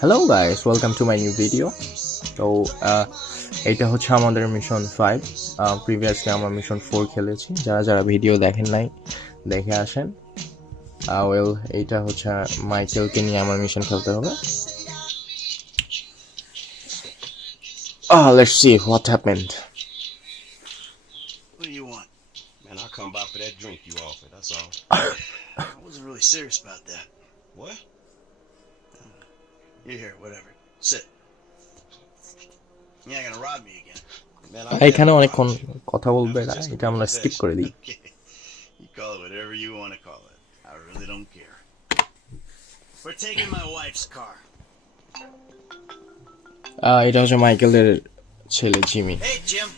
Hello guys welcome to my new video তো uh, এটা হচ্ছে আমাদের মিশন ফাইভ প্রিভিয়াসলি আমরা মিশন ফোর খেলেছি যারা যারা ভিডিও দেখেন নাই দেখে আসেন ওয়েল এইটা হচ্ছে মাইকেলকে নিয়ে আমার মিশন খেলতে হবে Ah, let's see what happened. What do you want? Man, I'll come by for that drink you offered, that's all. I wasn't really serious about that. What? You're here, whatever. Sit. You ain't gonna rob me again. Man, এখানে অনেকক্ষণ কথা বলবে না এটা আমরা skip করে দিই Okay. You call it whatever you want to call it. I really don't care. We're taking my wife's car. আহ, এটা হচ্ছে মাইকেলের ছেলে Jimmy Hey, Jim.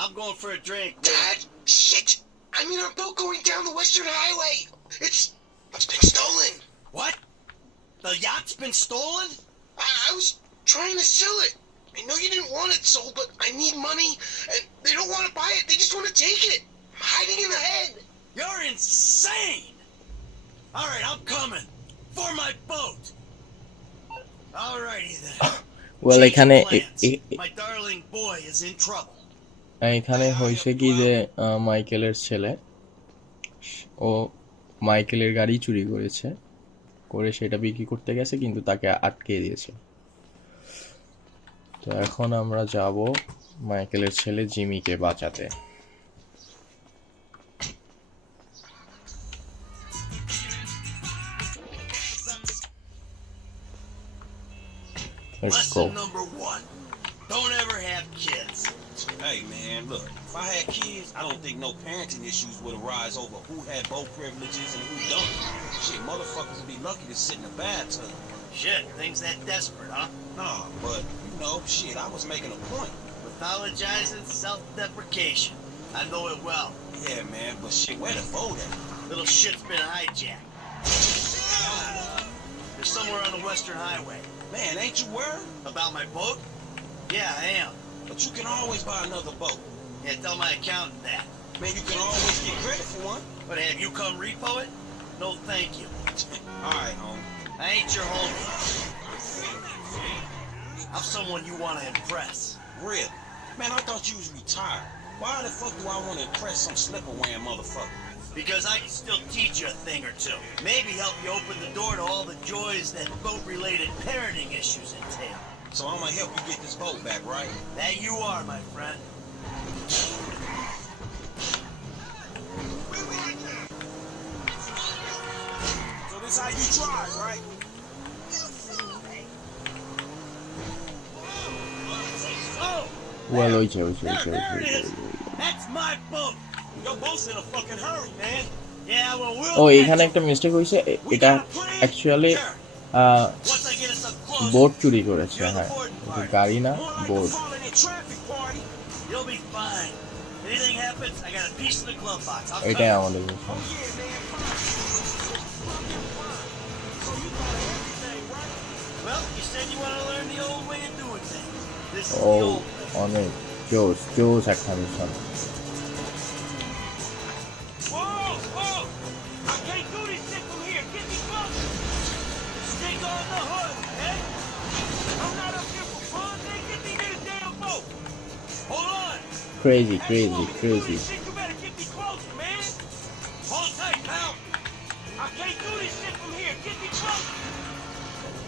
I'm going for a drink. with- Dad, shit! I'm in our boat going down the Western Highway. It's it's been stolen. What? The yacht's been stolen? I, I was trying to sell it. I know you didn't want it sold, but I need money, and they don't want to buy it. They just want to take it. I'm hiding in the head. You're insane! Alright, I'm coming. For my boat! Alrighty then. Well Change এখানে of A- plans. A- A- My darling boy is in trouble. এখানে হয়েছে কি যে আহ, মাইকেলের ছেলে ও মাইকেলের গাড়ি চুরি করেছে করে সেটা বিক্রি করতে গেছে কিন্তু তাকে আটকে দিয়েছে তো এখন আমরা যাব মাইকেলের ছেলে জিমিকে বাঁচাতে Let's go. Lesson number one. Don't ever have kids. Hey, man, look, if I had kids, I don't think no parenting issues would arise over who had both privileges and who don't. Shit, motherfuckers would be lucky to sit in a bathtub. Shit, things that desperate, huh? Nah, but, you know, shit, I was making a point. Pathologizing self-deprecation. I know it well. Yeah, man, but shit, where the vote at? Little shit's been hijacked. They're somewhere on the Western Highway. Man, ain't you worried? About my boat? Yeah, I am. But you can always buy another boat. Yeah, tell my accountant that. Man, you can always get credit for one. But have you come repo it? No, thank you. All right, homie. I ain't your homie. I'm someone you want to impress. Really? Man, I thought you was retired. Why the fuck do I want to impress some slipper wearing motherfucker? Because I can still teach you a thing or two. Maybe help you open the door to all the joys that boat-related parenting issues entail. So I'm gonna help you get this boat back, right? That you are, my friend. That's how you try, right? Well, wait, wait, wait, wait, That's my boat. Your boat's in a fucking hurry, man. Yeah, well, we'll ও এখানে একটা mistake হয়েছে এটা actually boat চুরি করেছে হ্যাঁ গাড়ি না boat এটাই আমাদের বিষয় oh, is the oh, old 작가님처럼. Whoa, whoa! I can't do this shit from here. Get me. Stick on the hood. I'm not up here for fun. Get me the damn boat. Hold on. Crazy, crazy, crazy. You better get me close, man. Hold tight, pal. I can't do this shit from here. Get me close.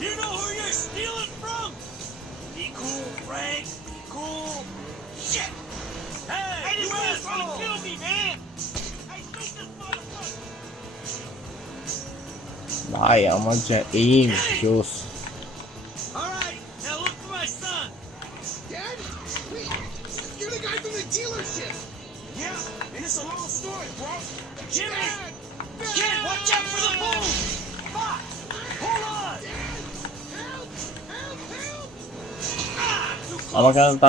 You know who you're stealing from! Be cool, Frank. Be cool. Shit! Hey, you guys to kill me, man! Hey, shoot this é uma... can't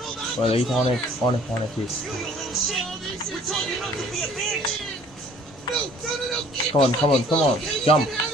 hold on! Well, এইটা অনেক অনেক অনেক risk You little shit. Oh, this We're is talking about to be a bitch. No, no, no, no! Keep Come on, the come on, fucking come phone, on, okay? You jump.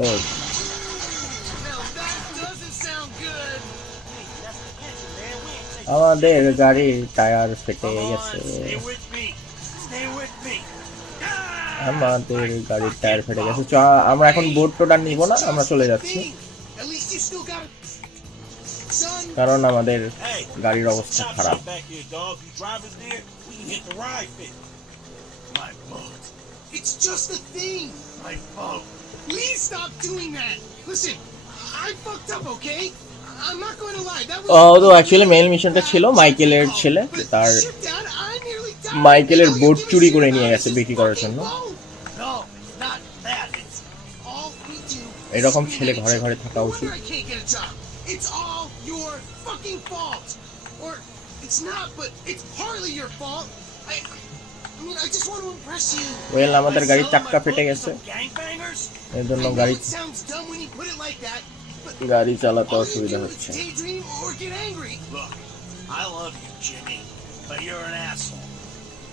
Oh. আমাদের গাড়ির tyre ফেটে গেছে আমাদের গাড়ির tyre ফেটে গেছে চ আমরা এখন বোর্ড টোটা নিব না আমরা চলে যাচ্ছি। কারণ আমাদের গাড়ির অবস্থা খারাপ। It's just a thing. My fault. Please stop doing that. Listen, I fucked up, okay? I'm not going তো অ্যাকচুয়ালি মেল মিশনটা ছিল মাইকেলের ছেলে তার মাইকেলের বোর্ড চুরি করে নিয়ে গেছে বিক্রি করার জন্য এরকম ছেলে ঘরে ঘরে থাকা উচিত It's not, but it's partly your fault. I, well আমাদের গাড়ির Myself, চাক্কা my ফেটে boat, গেছে some gangbangers? এর জন্য I know গাড়ি it sounds dumb when you put it like that, but গাড়ি চালাতে all you অসুবিধা do is হচ্ছে daydream or get angry. Look, I love you, Jimmy, but you're an asshole.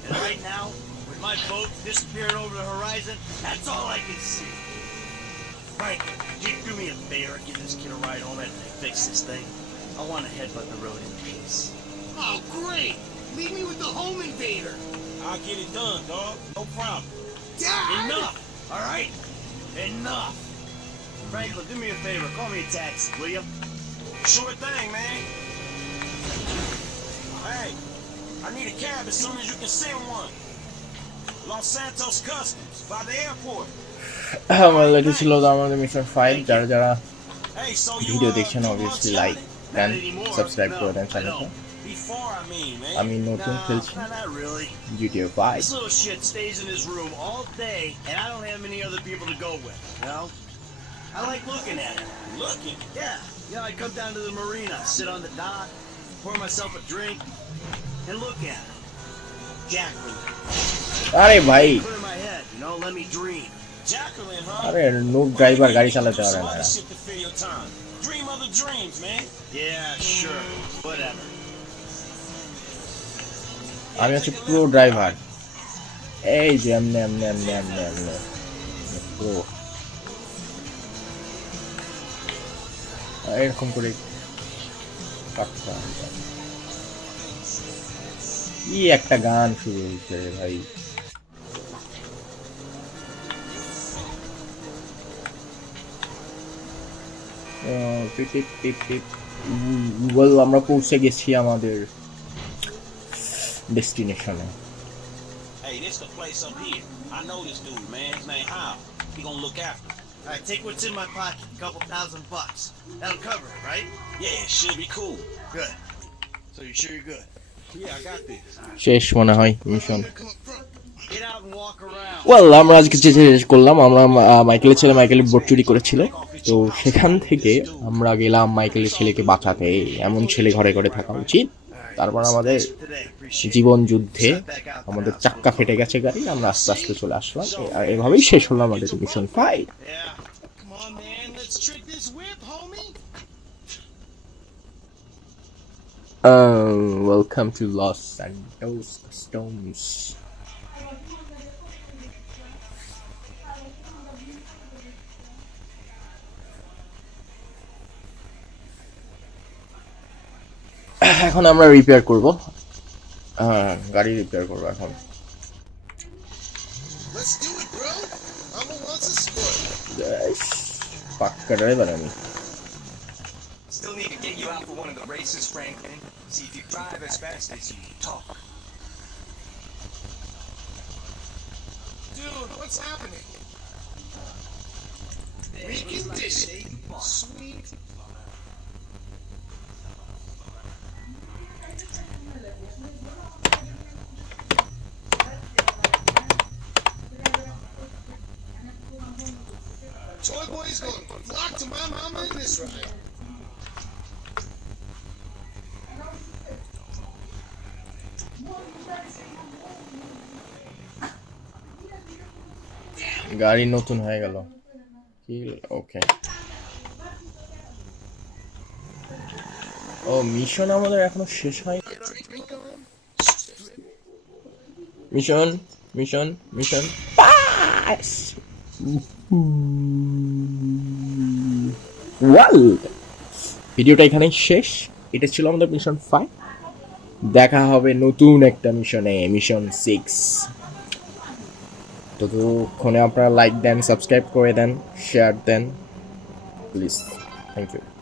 And right now, with my boat disappearing over the horizon, that's all I can see. Frank, can you do me a favor? Give this kid a ride home and fix this thing. I want to headbutt the road in peace. Oh, great! I'll get it done, dog. No problem. Dad! Enough! All right? Enough! Franklin, do me a favor. Call me a taxi, will you? Sure thing, man. Hey, I need a cab as soon as you can send one. Los Santos Customs, by the airport. Well এটি ছিল আমাদের mission five যারা যারা Hey, so you video uh, দেখছেন you obviously love like Johnny? Then Not anymore. Subscribe করে দেন No, I চ্যানেলটা don't. Before, I mean, man. I mean, no nah, temptation. Not really. You do five. This little shit stays in his room all day, and I don't have many other people to go with, you know? I like looking at him. Looking? Yeah. You know, I come down to the marina, sit on the dock, pour myself a drink, and look at it. अरे भाई अरे noob driver गाड़ी dreams, man. Yeah, sure, whatever. আমি হচ্ছে pro driver এই যে এমনি এমনি এমনি এমনি এমনি প্রো এরকম করে কি একটা গান শুরু হয়েছে ভাই। আমরা পৌঁছে গেছি আমাদের। ডেস্টিনেশনে Hey, this the place up here. I know this dude, man. His name Hal. He gonna look after me. All right, take what's in my pocket, a couple thousand bucks. That'll cover it, right? Yeah, it should be cool. Good. So you sure you're good? Yeah, I got this. শেষ মনে হয় mission Come up front. Get out and walk around. Well আমরা আজকে যে শেষ করলাম আমরা মাইকেলের ছেলে মাইকেলের বোট চুরি করেছিল তো সেখান থেকে আমরা গেলাম মাইকেলের ছেলেকে বাঁচাতে এমন ছেলে ঘরে ঘরে থাকা উচিত তারপর আমাদের জীবন যুদ্ধে আমাদের চাক্কা ফেটে গেছে গাড়ি আমরা আস্তে আস্তে চলে আসলাম। আর এভাবেই শেষ হলো আমাদের mission five Oh, welcome to Los Santos trick এখন আমরা রিপেয়ার করব হ্যাঁ গাড়ি রিপেয়ার করবো এখন Let's do it, bro. I'm a wants a sport. ব্যাস, পাক্কা ড্রাইভার আমি Still need to get you out for one of the races, Franklin. See if you drive as fast as you talk. Dude, what's happening? Reconditioning? Sweet. গাড়ি নতুন হয়ে গেল। কি? ওকে ও mission আমাদের এখনও শেষ হয় mission mission mission pass well ভিডিওটা এখানেই শেষ। এটা ছিল আমাদের মিশন ফাইভ দেখা হবে নতুন একটা মিশনে মিশন সিক্স ততক্ষণে আপনারা লাইক দেন সাবস্ক্রাইব করে দেন শেয়ার দেন প্লিজ থ্যাংক ইউ